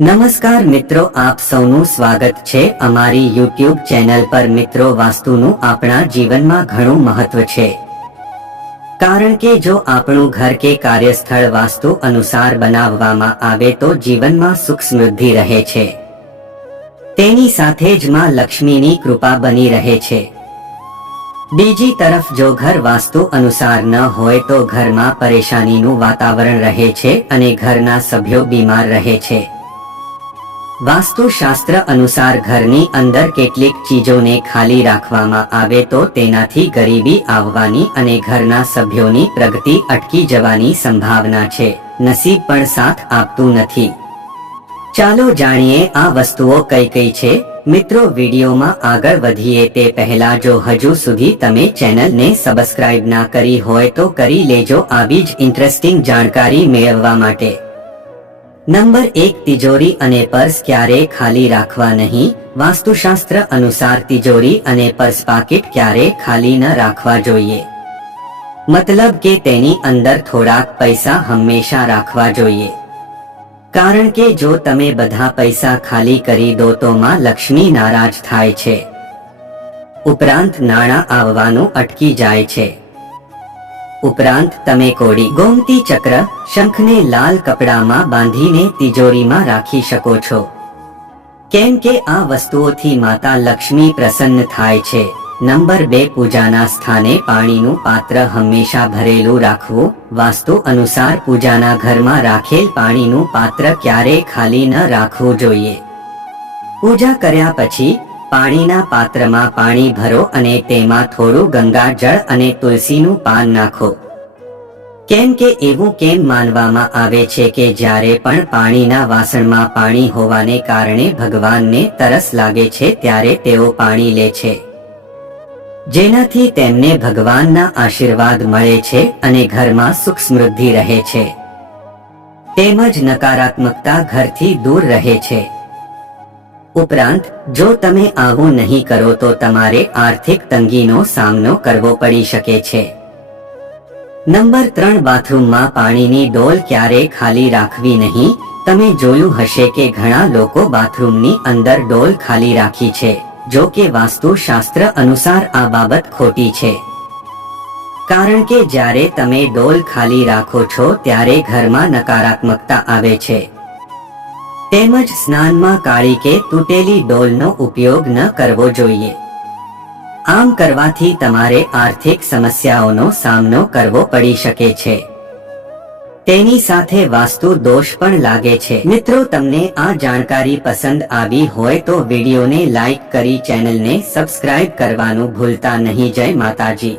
નમસ્કાર મિત્રો, આપ સૌનું સ્વાગત છે અમારી યુટ્યુબ ચેનલ પર। મિત્રો, વાસ્તુનું આપણા જીવનમાં ઘણું મહત્વ છે, કારણ કે જો આપણું ઘર કે કાર્યસ્થળ વાસ્તુ અનુસાર બનાવવામાં આવે તો જીવનમાં સુખ સમૃદ્ધિ રહે છે, તેની સાથે જ માં લક્ષ્મીની કૃપા બની રહે છે। બીજી તરફ જો ઘર વાસ્તુ અનુસાર ન હોય તો ઘરમાં પરેશાનીનું વાતાવરણ રહે છે અને ઘરના સભ્યો બીમાર રહે છે। વાસ્તુશાસ્ત્ર અનુસાર ઘરની અંદર કેટલીક ચીજોને ખાલી રાખવામાં આવે તો તેનાથી ગરીબી આવવાની અને ઘરના સભ્યોની પ્રગતિ અટકી જવાની સંભાવના છે। નસીબ પણ સાથ આપતું નથી। ચાલો જાણીએ આ વસ્તુઓ કઈ કઈ છે। મિત્રો, વિડીયોમાં આગળ વધીએ તે પહેલા જો હજુ સુધી તમે ચેનલને સબસ્ક્રાઇબ ના કરી હોય તો કરી લેજો આવી જ ઇન્ટરેસ્ટિંગ જાણકારી મેળવવા માટે। નંબર 1, તિજોરી અને પર્સ ક્યારેય ખાલી રાખવા નહીં। વાસ્તુશાસ્ત્ર અનુસાર તિજોરી અને પર્સ પાકીટ ક્યારેય ખાલી ન રાખવા જોઈએ, મતલબ કે તેની અંદર થોડાક પૈસા હંમેશા રાખવા જોઈએ, કારણ કે જો તમે બધા પૈસા ખાલી કરી દો તો માં લક્ષ્મી નારાજ થાય છે, ઉપરાંત નાણાં આવવાનું અટકી જાય છે। ઉપરાંત તમે કોડી, ગોમતી ચક્ર, શંખને લાલ કપડામાં બાંધીને તિજોરીમાં રાખી શકો છો, કેમ કે આ વસ્તુઓથી માતા લક્ષ્મી પ્રસન્ન થાય છે। નંબર 2, પૂજાના સ્થાને પાણીનું પાત્ર હંમેશા ભરેલું રાખવું। વાસ્તુ અનુસાર પૂજાના ઘરમાં રાખેલ પાણીનું પાત્ર ક્યારેય ખાલી ન રાખવું જોઈએ। પૂજા કર્યા પછી પાણીના પાત્રમાં પાણી ભરો અને તેમાં થોડું ગંગા જળ અને તુલસીનું પાન નાખો, કેમ કે એવું કેમ માનવામાં આવે છે કે જ્યારે પણ પાણીના વાસણમાં પાણી હોવાને કારણે ભગવાનને તરસ લાગે છે ત્યારે તેઓ પાણી લે છે, જેનાથી તેમને ભગવાનના આશીર્વાદ મળે છે અને ઘરમાં સુખ સમૃદ્ધિ રહે છે, તેમજ નકારાત્મકતા ઘરથી દૂર રહે છે। ઉપરાંત જો તમે આવું નહીં કરો તો તમારે આર્થિક તંગીનો સામનો કરવો પડી શકે છે। નંબર 3, બાથરૂમમાં પાણીની ડોલ ક્યારેય ખાલી રાખવી નહીં। તમે જોયું હશે કે ઘણા લોકો બાથરૂમની અંદર ડોલ ખાલી રાખી છે, જો કે વાસ્તુશાસ્ત્ર અનુસાર આ બાબત ખોટી છે, કારણ કે જ્યારે તમે ડોલ ખાલી રાખો છો ત્યારે ઘરમાં નકારાત્મકતા આવે છે, તેમજ સ્નાનમાં કાળી કે તૂટેલી ડોલનો ઉપયોગ ન કરવો જોઈએ। આમ કરવાથી તમારે આર્થિક સમસ્યાઓનો સામનો કરવો પડી શકે છે, તેની સાથે વાસ્તુ દોષ પણ લાગે છે। મિત્રો, તમને આ જાણકારી પસંદ આવી હોય તો વિડીયોને લાઈક કરી ચેનલને સબસ્ક્રાઇબ કરવાનું ભૂલતા નહીં। જય માતાજી।